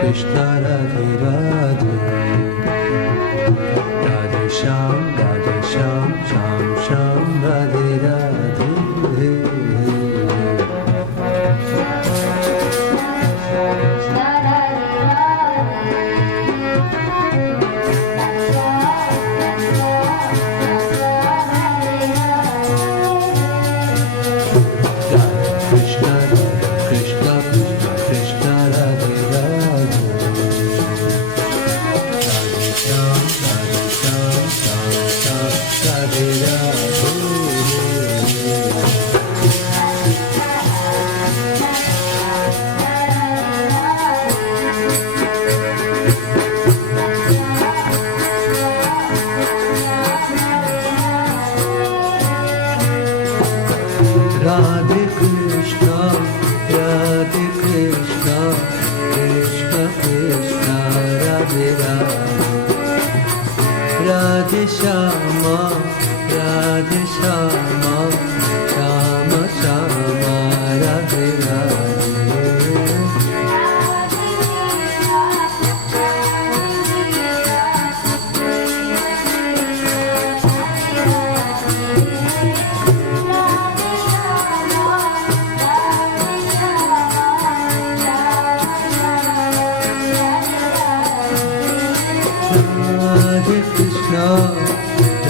Krishna Radhe Radhe Radhe Shyam Shyam Shyam Radhe Radhe Radhe Krishna, Radhe Krishna, Krishna Krishna, Radhe Radhe, Radhe Shyama, Radhe Shyama, Shama Shama, Radhe Radhe. Radhe Krishna,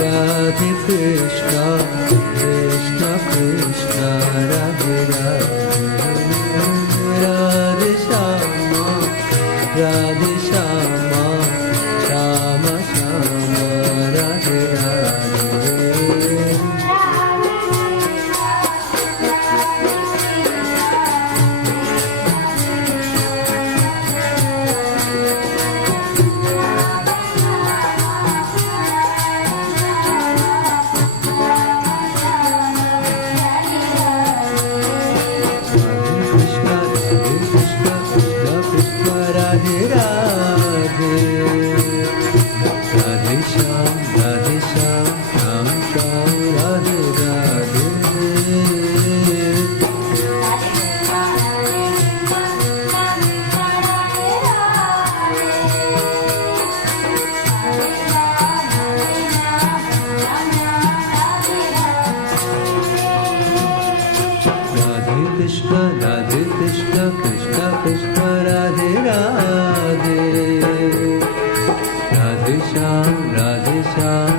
Radhe Krishna, Krishna Krishna, Radhe Radhe, Radhe Shyama, Radhe Shyama, Shama Shama, Radhe Radhe. Radhe Radhe, Radhe Shyam, Sham Sham, Radhe Radhe. Radhe Krishna, Krishna Krishna, Radhe Radhe, Radhe Shyam, Radhe Shyam.